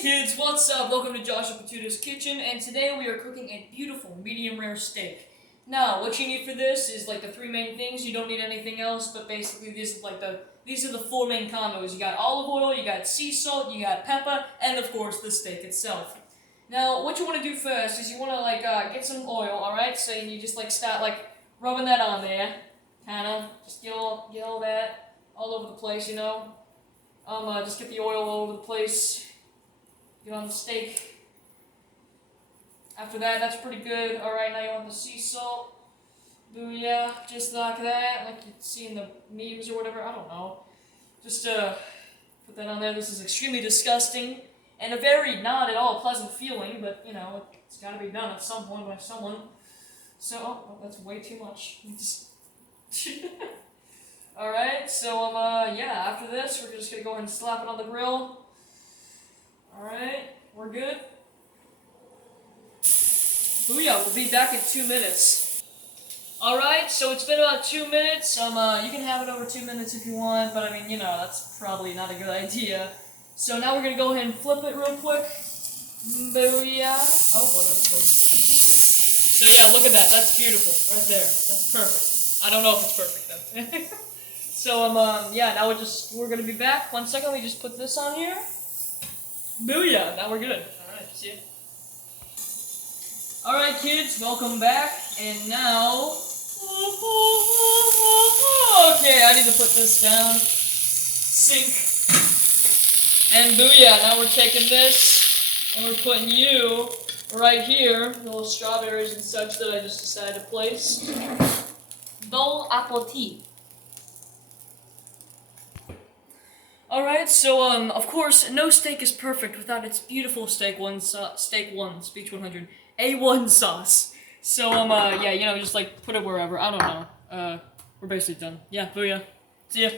kids, what's up? Welcome to Joshua Patuto's Kitchen, and today we are cooking a beautiful medium rare steak. Now, what you need for this is like the three main things. You don't need anything else, but basically these are the four main combos. You got olive oil, you got sea salt, you got pepper, and of course the steak itself. Now, what you want to do first is you want to get some oil, all right? So you just start rubbing that on there, kind of just get all that all over the place, you know. Just get the oil all over the place. Get on the steak. After that, that's pretty good. Alright, now you want the sea salt. Booyah, just like that, like you see in the memes or whatever, I don't know. Just put that on there. This is extremely disgusting and a very not at all pleasant feeling, but you know, it's gotta be done at some point by someone. So, oh, that's way too much. Alright, so yeah, after this, we're just gonna go ahead and slap it on the grill. Alright, we're good. Booyah, we'll be back in 2 minutes. Alright, so it's been about 2 minutes. You can have it over 2 minutes if you want, but I mean, you know, that's probably not a good idea. So now we're gonna go ahead and flip it real quick. Booyah. Oh, boy, that was close. So yeah, look at that. That's beautiful. Right there. That's perfect. I don't know if it's perfect, though. So, yeah, now we're gonna be back. 1 second, we just put this on here. Booyah! Now we're good. Alright, see ya. Alright, kids, welcome back. And now... Okay, I need to put this down. Sink. And booyah, now we're taking this, and we're putting you right here. The little strawberries and such that I just decided to place. Bon appetit. Alright, so, of course, no steak is perfect without its beautiful Steak 1, Speech 100, A1 sauce. So, yeah, you know, just, put it wherever, I don't know. We're basically done. Yeah, booyah. See ya.